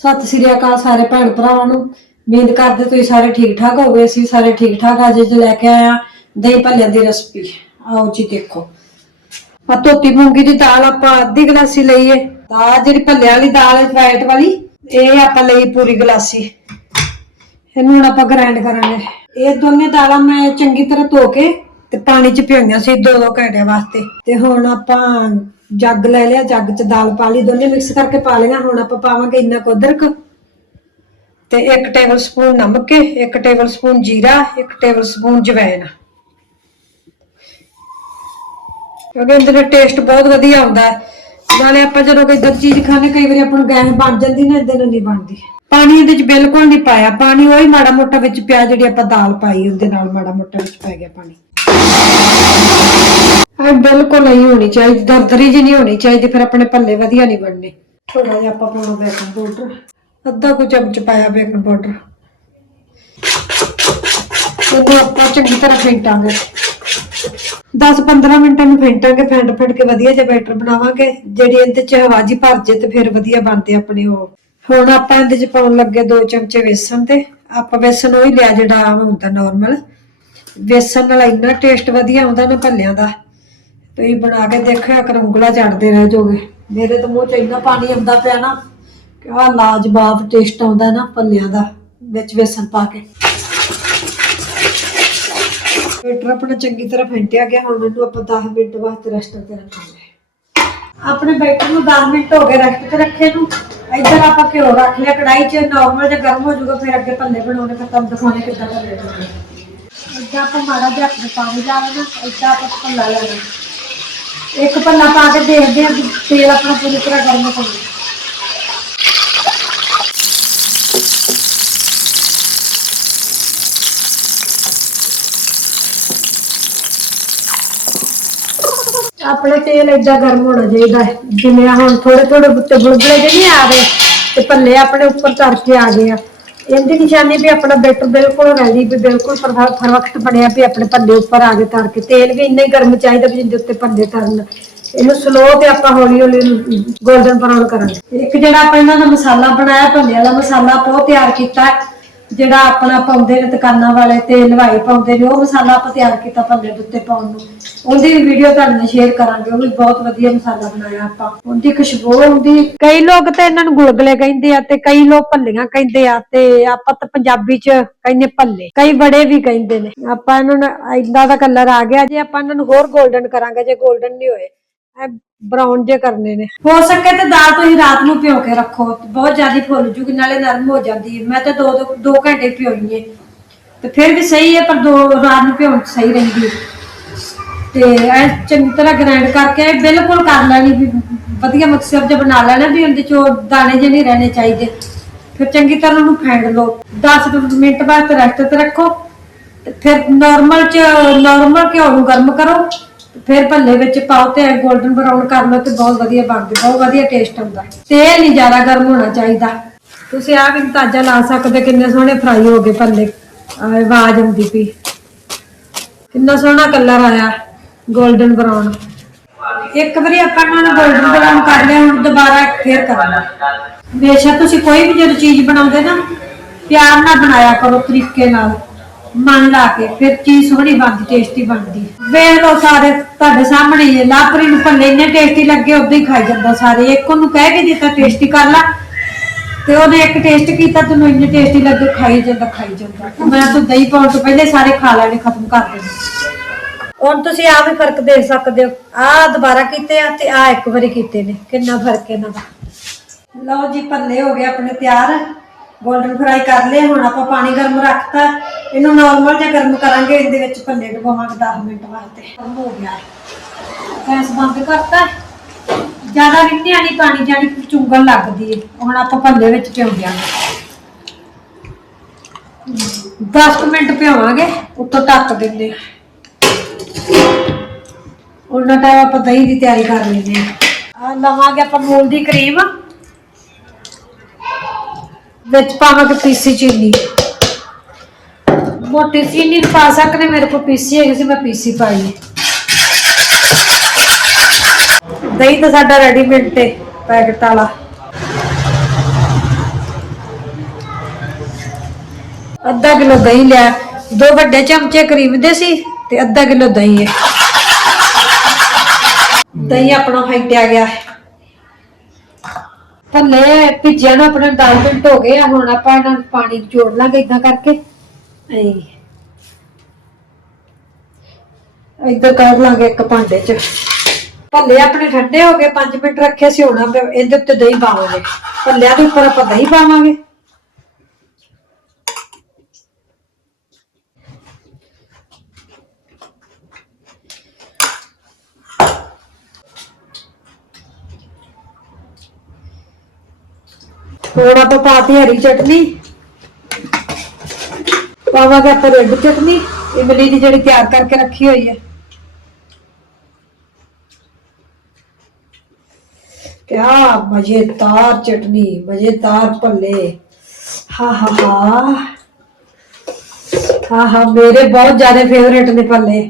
ਸਤਿ ਸ੍ਰੀ ਅਕਾਲ ਸਾਰੇ ਭੈਣ ਭਰਾਵਾਂ ਨੂੰ। ਉਮੀਦ ਕਰਦੇ ਤੁਸੀਂ ਸਾਰੇ ਠੀਕ ਠਾਕ ਹੋਵੇ ਅਸੀਂ ਸਾਰੇ ਠੀਕ ਠਾਕ ਅੱਜ ਜੇ ਲੈ ਕੇ ਆਇਆ ਦਹੀਂ ਭੱਲਿਆਂ ਦੀ ਰੈਸਪੀ ਆਓ ਜੀ ਦੇਖੋ। ਆ ਧੋਤੀ ਮੂੰਗੀ ਦੀ ਦਾਲ ਆਪਾਂ ਅੱਧੀ ਗਲਾਸੀ ਲਈਏ। ਤਾਂ ਜਿਹੜੀ ਭੱਲਿਆਂ ਵਾਲੀ ਦਾਲ ਹੈ ਵਾਈਟ ਵਾਲੀ, ਇਹ ਆਪਾਂ ਲਈ ਪੂਰੀ ਗਲਾਸੀ। ਇਹਨੂੰ ਹੁਣ ਆਪਾਂ ਗ੍ਰਾਈਂਡ ਕਰਾਂਗੇ। ਇਹ ਦੋਨੇ ਦਾਲਾਂ ਮੈਂ ਚੰਗੀ ਤਰ੍ਹਾਂ ਧੋ ਕੇ ਤੇ ਪਾਣੀ ਚ ਭਿਓਈਆਂ ਸੀ ਦੋ ਦੋ ਘੰਟਿਆਂ ਵਾਸਤੇ। ਤੇ ਹੁਣ ਆਪਾਂ ਜੱਗ ਲੈ ਲਿਆ, ਜੱਗ ਚ ਦਾਲ ਪਾ ਲਈ, ਦੋਨੇ ਮਿਕਸ ਕਰਕੇ ਪਾ ਲਈਆਂ, ਹੁਣ ਆਪਾਂ ਪਾਵਾਂਗੇ ਇੰਨਾ ਕੁ ਅਦਰਕ। ਤੇ 1 ਟੇਬਲ ਸਪੂਨ ਨਮਕ 1 ਟੇਬਲ ਸਪੂਨ ਜੀਰਾ 1 ਟੇਬਲ ਸਪੂਨ ਜਵੈਣ। ਕਿਉਂਕਿ ਇਹਦੇ ਦਾ ਟੇਸਟ ਬਹੁਤ ਵਧੀਆ ਆਉਂਦਾ ਹੈ। ਨਾਲੇ ਆਪਾਂ ਜਦੋਂ ਕੋਈ ਦਰ ਚੀਜ਼ ਖਾਣੇ ਕਈ ਵਾਰੀ ਆਪਾਂ ਨੂੰ ਗੈਸ ਬਣ ਜਾਂਦੀ ਨਾ ਇਦਾਂ ਨਹੀਂ ਬਣਦੀ। ਪਾਣੀ ਇਹਦੇ ਚ ਬਿਲਕੁਲ ਨਹੀਂ ਪਾਇਆ। ਪਾਣੀ ਉਹੀ ਮਾੜਾ ਮੋਟਾ ਵਿੱਚ ਪਿਆ, ਜਿਹੜੀ ਆਪਾਂ ਦਾਲ ਪਾਈ, ਉਹਦੇ ਨਾਲ ਮਾੜਾ ਮੋਟਾ ਵਿੱਚ ਪੈ ਗਿਆ ਪਾਣੀ। ਆ ਬਿਲਕੁਲ ਨਹੀਂ ਹੋਣੀ ਚਾਹੀਦੀ ਦਰਦਰੀ ਜੀ ਨਹੀਂ ਹੋਣੀ ਚਾਹੀਦੀ ਫਿਰ ਆਪਣੇ ਭੱਲੇ ਵਧੀਆ ਨਹੀਂ ਬਣਨੇ। ਥੋੜਾ ਜਿਹਾ ਆਪਾਂ ਪਾਉਣਾ ਬੇਕਿੰਗ ਪਾਊਡਰ। ਅੱਧਾ ਕੁ ਚਮਚ ਪਾਇਆ ਬੇਕਿੰਗ ਪਾਊਡਰ। ਇਹਨੂੰ ਆਪਾਂ ਚੰਗੀ ਤਰ੍ਹਾਂ ਫੇਂਟਾਂਗੇ। 10-15 ਮਿੰਟਾਂ ਨੂੰ ਫੇਂਟਾਂਗੇ ਫੈਂਟ ਫੈਂਟ ਕੇ ਵਧੀਆ ਜਿਹਾ ਬੈਟਰ ਬਣਾਵਾਂਗੇ। ਜਿਹੜੀ ਇਹਦੇ ਚ ਹਵਾ ਜੀ ਭਰ ਜੇ ਤੇ ਫਿਰ ਵਧੀਆ ਬਣਦੇ ਆਪਣੇ ਉਹ। ਹੁਣ ਆਪਾਂ ਇਹਦੇ ਚ ਪਾਉਣ ਲੱਗੇ 2 ਚਮਚੇ ਵੇਸਣ ਤੇ ਆਪਾਂ ਵੇਸਣ ਉਹ ਹੀ ਲਿਆ ਜਿਹੜਾ ਆਮ ਹੁੰਦਾ ਨਾਰਮਲ ਵੇਸਣ ਨਾਲ ਇੰਨਾ ਟੇਸਟ ਵਧੀਆ ਆਉਂਦਾ ਨਾ ਭੱਲਿਆਂ ਦਾ। ਤੁਸੀਂ ਬਣਾ ਕੇ ਦੇਖਿਆ ਕਰ, ਉਂਗਲਾ ਚੜਦੇ ਰਹਿ ਜਾਓਗੇ। ਮੇਰੇ ਤਾਂ ਮੂੰਹ ਚ ਇੰਨਾ ਪਾਣੀ ਆਉਂਦਾ ਪਿਆ ਨਾ ਕਿ ਆ ਲਾਜਵਾਬ ਟੇਸਟ ਆਉਂਦਾ ਨਾ ਭੱਲਿਆਂ ਦਾ, ਵਿੱਚ ਵੇਸਣ ਪਾ ਕੇ। ਬੈਟਰ ਆਪਣਾ ਚੰਗੀ ਤਰ੍ਹਾਂ ਫੈਂਟਿਆ ਗਿਆ, ਹੁਣ ਇਹਨੂੰ ਆਪਾਂ 10 ਮਿੰਟ ਵਾਸਤੇ ਰੈਸਟ ਤੇ ਰੱਖਾਂਗੇ। ਆਪਣੇ ਬੈਟਰ ਨੂੰ 10 ਮਿੰਟ ਹੋ ਗਏ ਰੈਸਟ ਤੇ ਰੱਖੇ ਨੂੰ। ਇੱਧਰ ਆਪਾਂ ਘਿਓ ਰੱਖ ਲਿਆ ਕੜਾਈ 'ਚ ਨਾਰਮਲ ਜਿਹਾ ਗਰਮ ਹੋ ਜਾਊਗਾ, ਫਿਰ ਅੱਗੇ ਭੱਲੇ ਬਣਾਉਣੇ, ਫਿਰ ਤੁਹਾਨੂੰ ਦਿਖਾਉਣੇ ਕਿੱਦਾਂ ਭੱਲੇ ਬਣਾਉਣੇ ਇੱਦਾਂ ਆਪਾਂ ਮਾੜਾ ਜਿਹਾ ਆਪਣੇ ਪਾਣੀ ਲਾ ਲੈਣਾ, ਇੱਦਾਂ ਆਪਾਂ ਭੱਲਾ ਲੈਣਾ। ਇੱਕ ਭੱਲਾ ਪਾ ਕੇ ਦੇਖਦੇ ਹਾਂ ਕਿ ਤੇਲ ਆਪਣਾ ਪੂਰੀ ਤਰ੍ਹਾਂ ਗਰਮ ਹੋ ਗਿਆ। ਆਪਣੇ ਤੇਲ ਏਦਾਂ ਗਰਮ ਹੋਣਾ ਚਾਹੀਦਾ ਹੈ। ਜਿਵੇਂ ਆਹ ਹੁਣ ਥੋੜੇ ਥੋੜੇ ਬੁੱਤੇ ਬੁਲਬੁਲੇ ਜਿਹੇ ਨਹੀਂ ਆ ਰਹੇ, ਤੇ ਭੱਲੇ ਆਪਣੇ ਉੱਪਰ ਤਰ ਕੇ ਆ ਗਏ ਆ। ਇਹਦੀ ਨਿਸ਼ਾਨੀ ਵੀ ਆਪਣਾ ਬੈਟਰ ਬਿਲਕੁਲ ਰੈਡੀ ਵੀ ਬਿਲਕੁਲ ਪਰਫੈਕਟ ਬਣਿਆ ਵੀ ਆਪਣੇ ਭੱਲੇ ਉੱਪਰ ਆ ਕੇ ਤਰ ਕੇ। ਤੇਲ ਵੀ ਇੰਨਾ ਹੀ ਗਰਮ ਚਾਹੀਦਾ ਵੀ ਜਿੰਦੇ ਉੱਤੇ ਭੱਲੇ ਤਰਨ। ਇਹਨੂੰ ਸਲੋ ਤੇ ਆਪਾਂ ਹੌਲੀ ਹੌਲੀ 골ਡਨ ਬਰਾਊਨ ਕਰਾਂਗੇ। ਇੱਕ ਜਿਹੜਾ ਆਪਾਂ ਇਹਨਾਂ ਦਾ ਮਸਾਲਾ ਬਣਾਇਆ ਭੱਲੇ ਵਾਲਾ ਮਸਾਲਾ, ਆਪਾਂ ਉਹ ਤਿਆਰ ਕੀਤਾ। ਜਿਹੜਾ ਆਪਣਾ ਪਾਉਂਦੇ ਨੇ ਦੁਕਾਨਾਂ ਵਾਲੇ ਤੇ ਹਲਵਾਈ ਪਾਉਂਦੇ ਨੇ, ਉਹ ਮਸਾਲਾ ਆਪਾਂ ਤਿਆਰ ਕੀਤਾ ਭੰਡੇ ਦੇ ਉੱਤੇ ਪਾਉਣ ਨੂੰ। ਉਹਦੀ ਵੀ ਵੀਡੀਓ ਤੁਹਾਡੇ ਨਾਲ ਸ਼ੇਅਰ ਕਰਾਂਗੇ ਉਹ ਵੀ ਬਹੁਤ ਵਧੀਆ ਮਸਾਲਾ ਬਣਾਇਆ ਆਪਾਂ। ਉਹਦੀ ਖੁਸ਼ਬੂ ਹੁੰਦੀ ਕਈ ਲੋਕ ਤਾਂ ਇਹਨਾਂ ਨੂੰ ਗੁਲਗਲੇ ਕਹਿੰਦੇ ਆ ਤੇ ਕਈ ਲੋਕ ਭੱਲੀਆਂ ਕਹਿੰਦੇ ਆ ਤੇ ਆਪਾਂ ਤਾਂ ਪੰਜਾਬੀ ਚ ਕਹਿੰਦੇ ਭੱਲੇ ਕਈ ਬੜੇ ਵੀ ਕਹਿੰਦੇ ਨੇ। ਆਪਾਂ ਇਹਨਾਂ ਨੂੰ ਇਦਾਂ ਦਾ ਕਲਰ ਆ ਗਿਆ ਜੇ ਆਪਾਂ ਇਹਨਾਂ ਨੂੰ ਹੋਰ 골ਡਨ ਕਰਾਂਗੇ ਜੇ 골ਡਨ ਨਹੀਂ ਹੋਏ ਬਰਾਊਨ ਜੇ ਕਰਨੇ ਨੇ। ਹੋ ਸਕੇ ਤੇ ਦਾਲ ਤੁਸੀਂ ਰਾਤ ਨੂੰ ਭਿਓ ਕੇ ਰੱਖੋ ਬਹੁਤ ਜ਼ਿਆਦਾ ਫੁੱਲ ਜੂਗੀ ਨਾਲੇ ਨਰਮ ਹੋ ਜਾਂਦੀ ਹੈ। ਮੈਂ ਤਾਂ ਦੋ ਦੋ ਦੋ ਘੰਟੇ ਭਿਓਈ ਹੈ। ਤੇ ਫਿਰ ਵੀ ਸਹੀ ਹੈ ਪਰ ਦੋ ਰਾਤ ਨੂੰ ਭਿਉਣ 'ਚ ਸਹੀ ਰਹਿੰਦੀ ਹੈ। ਤੇ ਐ ਚੰਗੀ ਤਰ੍ਹਾਂ ਗ੍ਰਾਈਂਡ ਕਰਕੇ ਇਹ ਬਿਲਕੁਲ ਕਰ ਲੈਣੀ ਵੀ ਵਧੀਆ ਮਿਕਸਰ ਜਿਹਾ ਬਣਾ ਲੈਣਾ ਵੀ ਉਹਦੇ ਚੋਂ ਦਾਣੇ ਜਿਹੇ ਨਹੀਂ ਰਹਿਣੇ ਚਾਹੀਦੇ। ਫਿਰ ਚੰਗੀ ਤਰ੍ਹਾਂ ਉਹਨੂੰ ਫੈਂਡ ਲਓ। 10 ਮਿੰਟ ਬਾਅਦ ਰੈਸਟ ਤੇ ਰੱਖੋ। ਫਿਰ ਨਾਰਮਲ ਚ ਨਾਰਮਲ ਘਿਓ ਨੂੰ ਗਰਮ ਕਰੋ। ਫਿਰ ਭੱਲੇ ਵਿੱਚ ਪਾਓ ਤੇ 골ਡਨ ਬਰਾਊਨ ਕਰ ਲਓ ਤੇ ਬਹੁਤ ਵਧੀਆ ਬਣਦੀ ਬਹੁਤ ਵਧੀਆ ਟੇਸਟ ਆਉਂਦਾ। ਤੇਲ ਨਹੀਂ ਜ਼ਿਆਦਾ ਗਰਮ ਹੋਣਾ ਚਾਹੀਦਾ। ਤੁਸੀਂ ਆਹ ਵੀ ਅੰਦਾਜ਼ਾ ਲਾ ਸਕਦੇ ਕਿੰਨੇ ਸੋਹਣੇ ਫਰਾਈ ਹੋ ਗਏ ਭੱਲੇ। ਆਵਾਜ਼ ਆਉਂਦੀ ਪਈ। ਕਿੰਨਾ ਸੋਹਣਾ ਕਲਰ ਆਇਆ। Golden brown. ਇੱਕ ਵਾਰੀ ਆਪਾਂ ਇਹਨਾਂ ਨੂੰ 골ਡਨ ਬਰਾਊਨ ਕਰ ਲਿਆ, ਹੁਣ ਦੁਬਾਰਾ ਫੇਰ ਕਰਨਾ ਬੇਸ਼ੱਕ ਤੁਸੀਂ ਕੋਈ ਵੀ ਜਦੋਂ ਚੀਜ਼ ਬਣਾਉਂਦੇ ਨਾ, ਪਿਆਰ ਨਾਲ ਬਣਾਇਆ ਕਰੋ ਤਰੀਕੇ ਨਾਲ। ਮਨ ਲਾ ਕੇ, ਫਿਰ ਚੀਜ਼ ਸੋਹਣੀ ਬਣਦੀ ਟੇਸਟੀ ਬਣਦੀ। ਵੇਖ ਲਓ ਸਾਰੇ, ਤੁਹਾਡੇ ਸਾਹਮਣੇ ਹੀ ਹੈ। ਲਾਪਰੀ ਨੂੰ ਭੱਲੇ ਇੰਨੇ ਟੇਸਟੀ ਲੱਗੇ ਉਦਾਂ ਹੀ ਖਾਈ ਜਾਂਦਾ ਸਾਰੇ। ਇੱਕ ਉਹਨੂੰ ਕਹਿ ਕੇ ਦਿੱਤਾ ਟੇਸਟੀ ਕਰ ਲਾ, ਤੇ ਉਹਨੇ ਇੱਕ ਟੇਸਟ ਕੀਤਾ, ਤੈਨੂੰ ਇੰਨੇ ਟੇਸਟੀ ਲੱਗੇ, ਖਾਈ ਜਾਂਦਾ ਖਾਈ ਜਾਂਦਾ। ਮੈਂ ਤਾਂ ਦਹੀਂ ਪਾਉਣ ਤੋਂ ਪਹਿਲੇ ਸਾਰੇ ਖਾ ਲੈਣੇ, ਖਤਮ ਕਰ ਦੇਣੇ। ਹੁਣ ਤੁਸੀਂ ਆਪ ਹੀ ਫ਼ਰਕ ਦੇਖ ਸਕਦੇ ਹੋ। ਆਹ ਦੁਬਾਰਾ ਕੀਤੇ ਆ ਤੇ ਆਹ ਇੱਕ ਵਾਰੀ ਕੀਤੇ ਨੇ। ਕਿੰਨਾ ਫ਼ਰਕ ਇਹਨਾਂ ਦਾ। ਲਓ ਜੀ ਭੱਲੇ ਹੋ ਗਏ ਆਪਣੇ ਤਿਆਰ। ਗੋਲਡਨ ਫਰਾਈ ਕਰ ਲਏ, ਹੁਣ ਆਪਾਂ ਪਾਣੀ ਗਰਮ ਰੱਖਤਾ। ਇਹਨੂੰ ਨਾਰਮਲ ਜਿਹਾ ਗਰਮ ਕਰਾਂਗੇ, ਇਹਦੇ ਵਿੱਚ ਭੱਲੇ ਡੁਬਾਵਾਂਗੇ 10 ਮਿੰਟ ਵਾਸਤੇ। ਗਰਮ ਹੋ ਗਿਆ। ਗੈਸ ਬੰਦ ਕਰਤਾ। ਜ਼ਿਆਦਾ ਰਿੰਨਿਆ ਨਹੀਂ ਪਾਣੀ ਜਾਨੀ ਚੁੰਗਣ ਲੱਗਦੀ ਹੈ ਹੁਣ ਆਪਾਂ ਭੱਲੇ ਵਿੱਚ ਭਿਉਂ ਦਿਆਂਗੇ 10 ਮਿੰਟ ਭਿਆਵਾਂਗੇ ਉੱਤੋਂ ਢੱਕ ਦਿੰਦੇ ਹਾਂ ਉਹਨਾਂ ਟਾਈਮ ਆਪਾਂ ਦਹੀਂ ਦੀ ਤਿਆਰੀ ਕਰ ਲੈਂਦੇ ਆ ਆ ਲਵਾਂਗੇ ਆਪਾਂ ਮੂਲ ਦੀ ਕਰੀਮ। ਵਿੱਚ ਪਾਵਾਂਗੇ ਪੀਸੀ ਚੀਨੀ। ਮੋਟੀ ਚੀਨੀ ਪਾ ਸਕਦੇ, ਮੇਰੇ ਕੋਲ ਪੀਸੀ ਹੈਗੀ ਸੀ, ਮੈਂ ਪੀਸੀ ਪਾਈ। ਦਹੀਂ ਤਾਂ ਸਾਡਾ ਰੈਡੀਮੇਡ ਤੇ ਪੈਕਟ ਵਾਲਾ। ਅੱਧਾ ਕਿਲੋ ਦਹੀਂ ਲਿਆ। ਦੋ ਵੱਡੇ ਚਮਚੇ ਕਰੀਮ ਦੇ ਸੀ। ਤੇ ਅੱਧਾ ਕਿਲੋ ਦਹੀਂ ਹੈ। ਦਹੀਂ ਆਪਣਾ ਫੈਂਟਿਆ ਗਿਆ ਹੈ। ਭੱਲੇ ਭਿੱਜਿਆ ਨੂੰ ਆਪਣੇ 10 ਮਿੰਟ ਹੋ ਗਏ ਆ ਹੁਣ ਆਪਾਂ ਇਹਨਾਂ ਨੂੰ ਪਾਣੀ ਜੋੜ ਲਾਂਗੇ ਇਦਾਂ ਕਰਕੇ। ਐ ਇਦਾਂ ਕਰ ਲਾਂਗੇ ਇੱਕ ਭਾਂਡੇ 'ਚ। ਭੱਲੇ ਆਪਣੇ ਠੰਡੇ ਹੋ ਗਏ 5 ਮਿੰਟ ਰੱਖੇ ਸੀ, ਹੁਣ ਆਪਾਂ ਇਹਦੇ ਉੱਤੇ ਦਹੀਂ ਪਾਵਾਂਗੇ। ਭੱਲਿਆਂ ਦੇ ਉੱਪਰ ਆਪਾਂ ਦਹੀਂ ਪਾਵਾਂਗੇ। ਹੁਣ ਆਪਾਂ ਪਾਤੀ ਹਰੀ ਚਟਨੀ। ਪਾਵਾਂਗੇ ਆਪਾਂ ਰੈੱਡ ਚਟਨੀ ਇਮਲੀ ਦੀ ਜਿਹੜੀ ਤਿਆਰ ਕਰਕੇ ਰੱਖੀ ਹੋਈ ਹੈ। ਕਿਆ ਮਜ਼ੇਦਾਰ ਚਟਨੀ, ਮਜ਼ੇਦਾਰ ਭੱਲੇ। ਹਾ ਹਾ ਹਾ। ਹਾ ਹਾ, ਮੇਰੇ ਬਹੁਤ ਜ਼ਿਆਦਾ ਫੇਵਰੇਟ ਨੇ ਭੱਲੇ।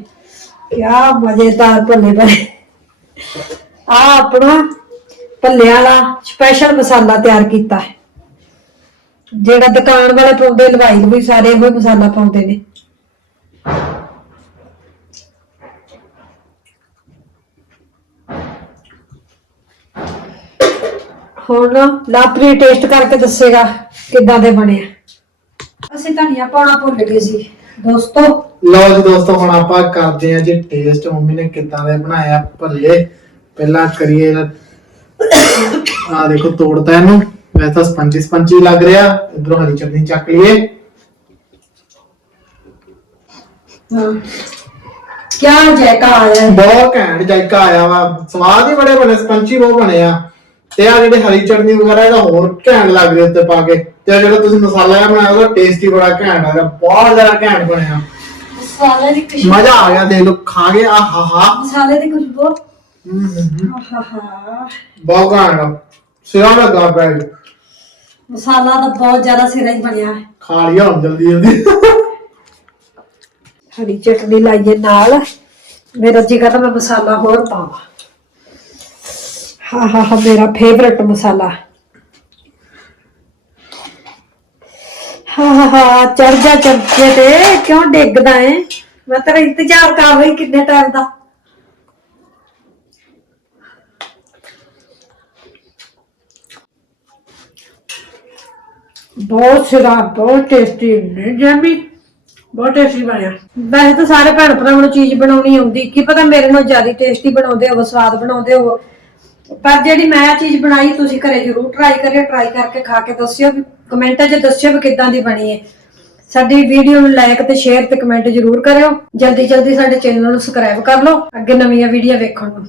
ਕਿਆ ਮਜ਼ੇਦਾਰ ਭੱਲੇ ਬਣੇ। ਆ ਆਪਣਾ ਭੱਲਿਆਂ ਵਾਲਾ ਸਪੈਸ਼ਲ ਮਸਾਲਾ ਤਿਆਰ ਕੀਤਾ ਹੈ। ਜਿਹੜਾ ਦੁਕਾਨ ਵਾਲੇ ਪਾਉਂਦੇ, ਲਵਾਈ ਵੀ ਸਾਰੇ ਇਹੋ ਮਸਾਲਾ ਪਾਉਂਦੇ ਨੇ। ਹੁਣ ਲਾਪਰੀ ਟੇਸਟ ਕਰਕੇ ਦੱਸੇਗਾ ਕਿੱਦਾਂ ਦੇ ਬਣੇ ਆ। ਅਸੀਂ ਧਨੀਆ ਪਾਉਣਾ ਭੁੱਲ ਗਏ ਸੀ। ਦੋਸਤੋ। ਲਓ ਜੀ ਦੋਸਤੋ, ਹੁਣ ਆਪਾਂ ਕਰਦੇ ਹਾਂ ਜੀ ਟੇਸਟ ਮੰਮੀ ਨੇ ਕਿੱਦਾਂ ਦੇ ਬਣਾਇਆ ਭੱਲੇ। ਪਹਿਲਾਂ ਕਰੀਏ ਆ ਦੇਖੋ, ਤੋੜਤਾ ਇਹਨੂੰ। ਵੈਸੇ ਤਾਂ ਸਪੰਜੀ ਸਪੰਜੀ ਲੱਗ ਰਿਹਾ ਇਧਰੋਂ ਹਰੀ ਚਟਨੀ ਚੱਕ ਲਈਏ। ਹਾਂ। ਕਿਆ ਜੈਕਾ ਆਇਆ ਹੈ। ਬਹੁਤ ਘੈਂਟ ਜਾਇਕਾ ਆਇਆ ਵਾ। ਸਵਾਦ ਹੀ ਬੜੇ ਬਣੇ ਸਪੰਜੀ ਬਹੁਤ ਬਣੇ ਆ। ਤੇ ਆ ਜਿਹੜੇ ਹਰੀ ਚਟਨੀ ਵਗੈਰਾ ਇਹਦਾ ਹੋਰ ਘੈਂਟ ਲੱਗ ਰਿਹਾ ਉੱਤੇ ਪਾ ਕੇ। ਤੇ ਆਹ ਜਿਹੜਾ ਤੁਸੀਂ ਮਸਾਲਾ ਜਿਹਾ ਬਣਾਇਆ ਉਹਦਾ ਟੇਸਟ ਹੀ ਬੜਾ ਘੈਂਟ ਆ। ਰਿਹਾ ਬਹੁਤ ਜ਼ਿਆਦਾ ਘੈਂਟ ਬਣਿਆ ਮਸਾਲੇ ਦੀ ਖੁਸ਼ਬੂ। ਮਜ਼ਾ ਆ ਗਿਆ ਦੇਖ ਲਓ ਖਾ ਕੇ ਆ ਹਾ ਹਾ। ਮਸਾਲੇ ਦੀ ਖੁਸ਼ਬੂ। ਹਮ। ਆਹਾਹਾ ਬਹੁਤ ਘੈਂਟ ਸਿਰਾ ਲੱਗਾ ਜੀ। ਮਸਾਲਾ ਤਾਂ ਬਹੁਤ ਜ਼ਿਆਦਾ ਸਿਰਾ ਹੀ ਬਣਿਆ ਹੈ। ਖਾ ਲਿਆ ਹੁਣ ਜਲਦੀ ਜਲਦੀ। ਹਰੀ ਚਟਨੀ ਲਾਈਏ ਨਾਲ। ਮੇਰਾ ਜੀ ਕਰਦਾ ਮੈਂ ਮਸਾਲਾ ਹੋਰ ਪਾਵਾਂ। ਹਾਂ ਹਾਂ ਹਾਂ ਮੇਰਾ ਫੇਵਰਟ ਮਸਾਲਾ। ਹਾਂ ਹਾਂ ਹਾਂ ਚੜ ਜਾ ਚਮਚੇ ਤੇ। ਕਿਉਂ ਡਿੱਗਦਾ ਏ? ਮੈਂ ਤੇਰਾ ਇੰਤਜ਼ਾਰ ਕਰ ਰਹੀ ਕਿੰਨੇ ਟਾਈਮ ਦਾ। ਬਹੁਤ ਸਿਰਾ, ਬਹੁਤ ਟੇਸਟੀ ਨੇ ਜੈਮੀ, ਬਹੁਤ ਟੇਸਟੀ ਬਣਿਆ। ਵੈਸੇ ਤਾਂ ਸਾਰੇ ਭੈਣ ਭਰਾਵਾਂ ਨੂੰ ਚੀਜ਼ ਬਣਾਉਣੀ ਆਉਂਦੀ। ਕੀ ਪਤਾ ਮੇਰੇ ਨਾਲ ਜ਼ਿਆਦਾ ਟੇਸਟੀ ਬਣਾਉਂਦੇ ਹੋਵੋ, ਸਵਾਦ ਬਣਾਉਂਦੇ ਹੋਵੋ। ਪਰ ਜਿਹੜੀ ਮੈਂ ਚੀਜ਼ ਬਣਾਈ, ਤੁਸੀਂ ਘਰੇ ਜ਼ਰੂਰ ਟਰਾਈ ਕਰਿਓ। ਟਰਾਈ ਕਰਕੇ ਖਾ ਕੇ ਦੱਸਿਓ ਵੀ ਕਮੈਂਟਾਂ 'ਚ ਦੱਸਿਓ ਵੀ ਕਿੱਦਾਂ ਦੀ ਬਣੀ ਹੈ। ਸਾਡੀ ਵੀਡੀਓ ਨੂੰ ਲਾਈਕ ਤੇ ਸ਼ੇਅਰ ਤੇ ਕਮੈਂਟ ਜ਼ਰੂਰ ਕਰਿਓ। ਜਲਦੀ ਜਲਦੀ ਸਾਡੇ ਚੈਨਲ ਨੂੰ ਸਬਸਕ੍ਰਾਈਬ ਕਰ ਲਓ। ਅੱਗੇ ਨਵੀਆਂ ਵੀਡੀਓ ਵੇਖਣ ਨੂੰ।